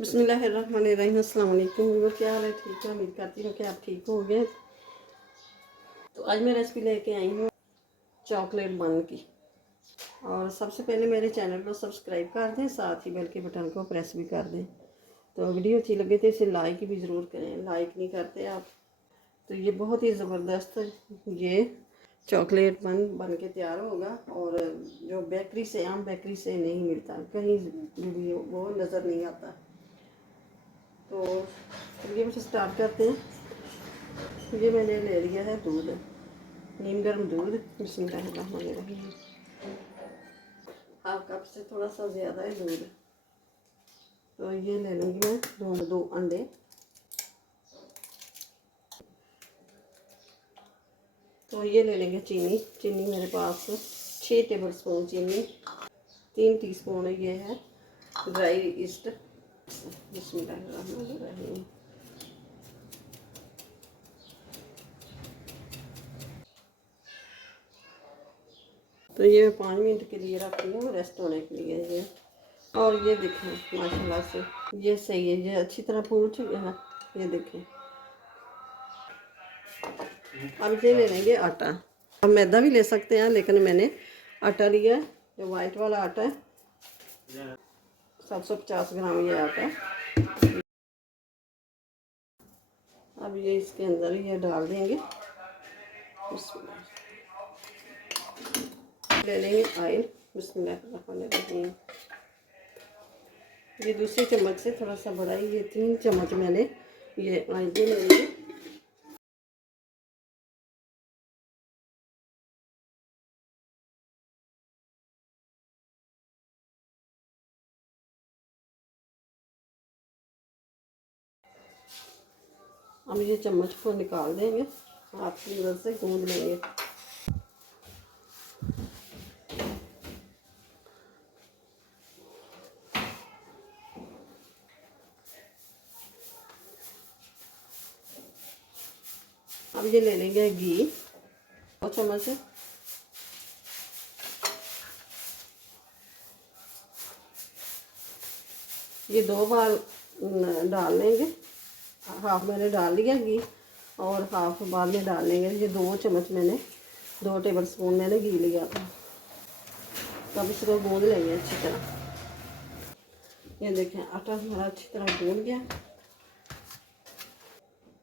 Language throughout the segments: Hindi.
बिस्मिल्लाहिर्रहमानिर्रहीम। अस्सलाम वालेकुम। वो क्या हाल है? ठीक है, उम्मीद करती हूँ कि आप ठीक होंगे। तो आज मैं रेसिपी लेके आई हूँ चॉकलेट बन की। और सबसे पहले मेरे चैनल को सब्सक्राइब कर दें, साथ ही बेल के बटन को प्रेस भी कर दें। तो वीडियो अच्छी लगे तो इसे लाइक भी ज़रूर करें, लाइक नहीं करते आप। तो ये बहुत ही ज़बरदस्त ये चॉकलेट बन के तैयार होगा। और जो बेकरी से, आम बेकरी से नहीं मिलता, कहीं भी वो नज़र नहीं आता। तो चलिए मुझे स्टार्ट करते हैं। ये मैंने ले लिया है दूध, नीम गर्म दूध। बिस्मिल्लाहिर्रहमानिर्रहीम। हाफ कप से थोड़ा सा ज़्यादा है दूध। तो ये ले लूँगी मैं दो अंडे। तो ये ले लेंगे चीनी। चीनी मेरे पास 6 टेबल स्पून चीनी। 3 टीस्पून ये है ड्राई ईस्ट। बिस्मिल्लाहिर्रहमानिर्रहीम। तो ये 5 मिनट के लिए रखती हूँ रेस्ट होने के लिए ये। और ये देखें माशाल्लाह से ये सही है, ये अच्छी तरह फूल चुके हैं। ये देखें। अब ये ले लेंगे आटा। हम मैदा भी ले सकते हैं, लेकिन मैंने आटा लिया है, जो वाइट वाला आटा है। 750 ग्राम ये आटा है। अब ये इसके अंदर ये डाल देंगे। ले लेंगे ऑयल। बिस्मिल्लाहिर्रहमानिर्रहीम। ये दूसरे चम्मच से थोड़ा सा बड़ा ही, ये 3 चम्मच मैंने ये ऑयल ले लेंगे। अब ये चम्मच को निकाल देंगे, हाथ की मदद से गूंद लेंगे। अब ये ले लेंगे घी 2 चम्मच। ये 2 बार डाल लेंगे। हाफ मैंने डाल लिया घी और हाफ बाद में डाल लेंगे। ये 2 चम्मच मैंने 2 टेबल स्पून मैंने घी लिया था। तब इसको गूंद लेंगे अच्छी तरह। ये देखें आटा हमारा अच्छी तरह गूंद गया।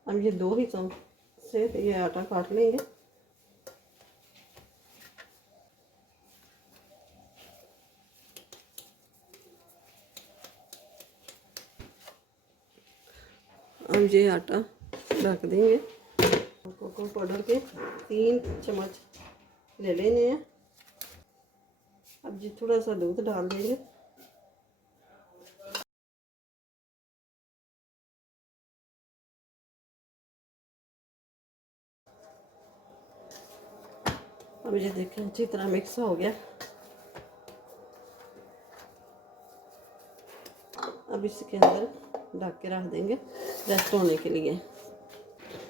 अब ये 2 हिस्सों से ये आटा काट लेंगे। अब ये आटा रख देंगे। कोको पाउडर के 3 चम्मच ले लेने हैं। अब जी थोड़ा सा दूध डाल देंगे। अब ये देखें अच्छी तरह मिक्स हो गया। अब इसके अंदर ढक के रख देंगे रेस्ट होने के लिए।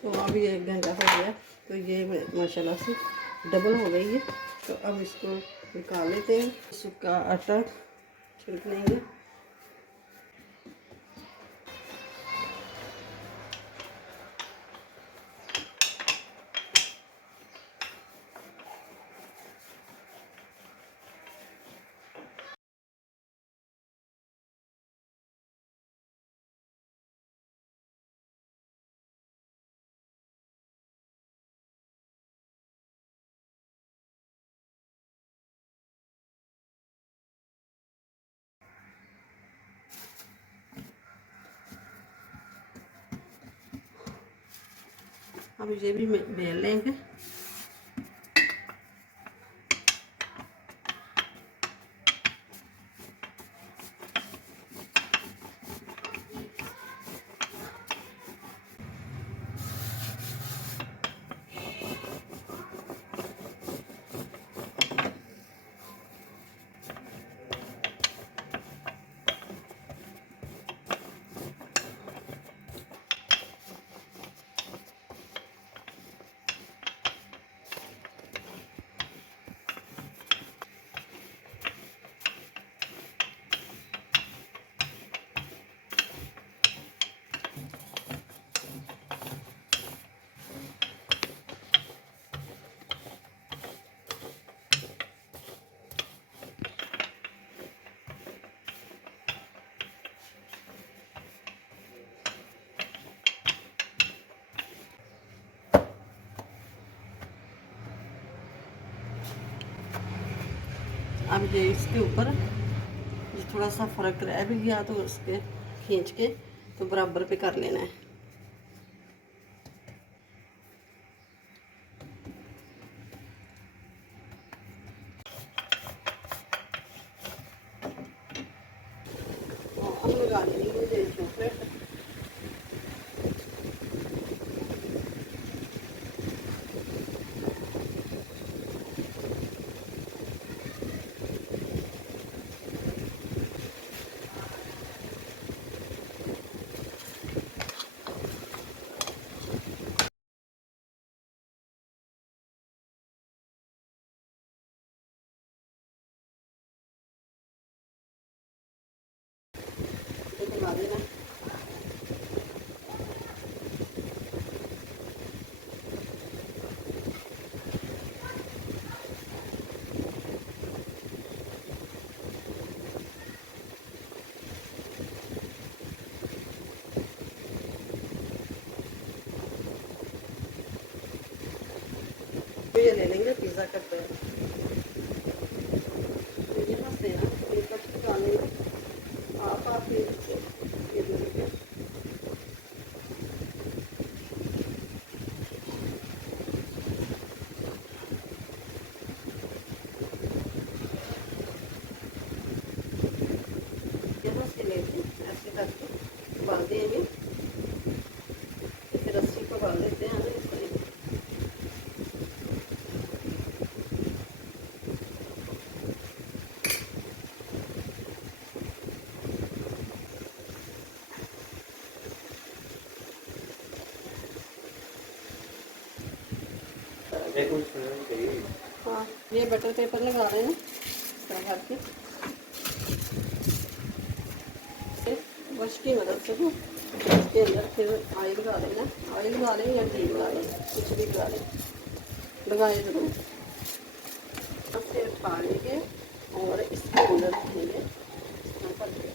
तो अभी 1 घंटा हो गया। तो ये माशाल्लाह से डबल हो गई है। तो अब इसको निकाल लेते हैं। सूखा आटा छिड़क लेंगे। अब ये भी बेल लेंगे। अब ये इसके ऊपर ये थोड़ा सा फर्क रह भी गया तो उसके खींच के तो बराबर पे कर लेना है। अब लगा लेंगे मुझे चॉकलेट। लगा देना तो ये ले लेंगे पिज़्ज़ा का पैन। तो यहाँ से ना ये कट निकालने आप ये ले लेंगे। यहाँ से लेके ऐसे करके बांध देंगे। इसे रस्सी को बांध देते हैं ना इस तरीके। हाँ ये बटर पेपर लगा रहे हैं इस तरह करके ब्रश की मदद से ना इसके अंदर फिर ऑयल लगा लेना। ऑयल लगा लें या घी लगा लें, कुछ भी लगा लें, लगाए जरूर। फिर उठा लेंगे और इसके अंदर रखेंगे इस तरह करके।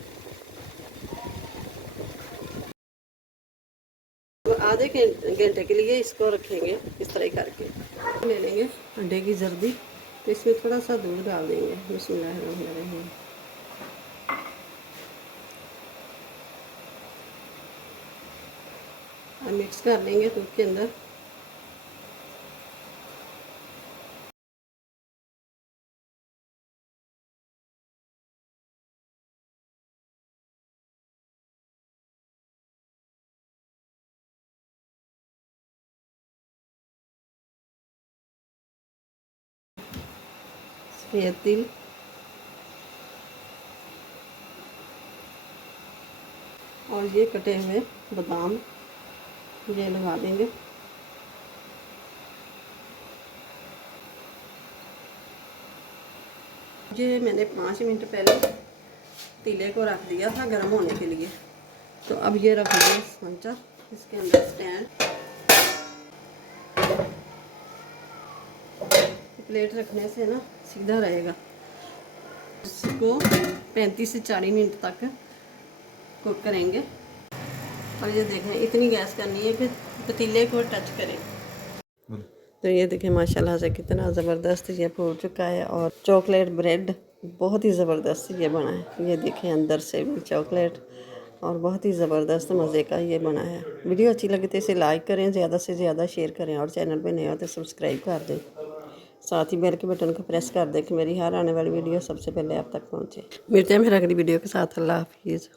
तो आधे घंटे के लिए इसको रखेंगे इस तरह करके। ले लेंगे अंडे की जर्दी, तो इसमें थोड़ा सा दूध डाल देंगे। बिस्मिल्लाहिर्रहमानिर्रहीम। और मिक्स कर लेंगे दूध के अंदर। सफ़ेद तिल और ये कटे हुए बादाम ये लगा देंगे। ये मैंने 5 मिनट पहले तीले को रख दिया था गर्म होने के लिए। तो अब ये रख देंगे चमचा इसके अंदर स्टैंड। प्लेट रखने से ना सीधा रहेगा। इसको 35 से 40 मिनट तक कुक करेंगे। और ये देखें इतनी गैस करनी है कि पतीले को टच करे। तो ये देखें माशाल्लाह से कितना ज़बरदस्त ये फूल चुका है। और चॉकलेट ब्रेड बहुत ही ज़बरदस्त ये बना है। ये देखें अंदर से भी चॉकलेट और बहुत ही ज़बरदस्त मज़े का ये बना है। वीडियो अच्छी लगी तो इसे लाइक करें, ज़्यादा से ज़्यादा शेयर करें और चैनल पे नए हो तो सब्सक्राइब कर दें। साथ ही बेल के बटन को प्रेस कर दें कि मेरी हर आने वाली वीडियो सबसे पहले आप तक पहुँचे। मिलते हैं फिर अगली वीडियो के साथ। अल्लाह हाफिज़।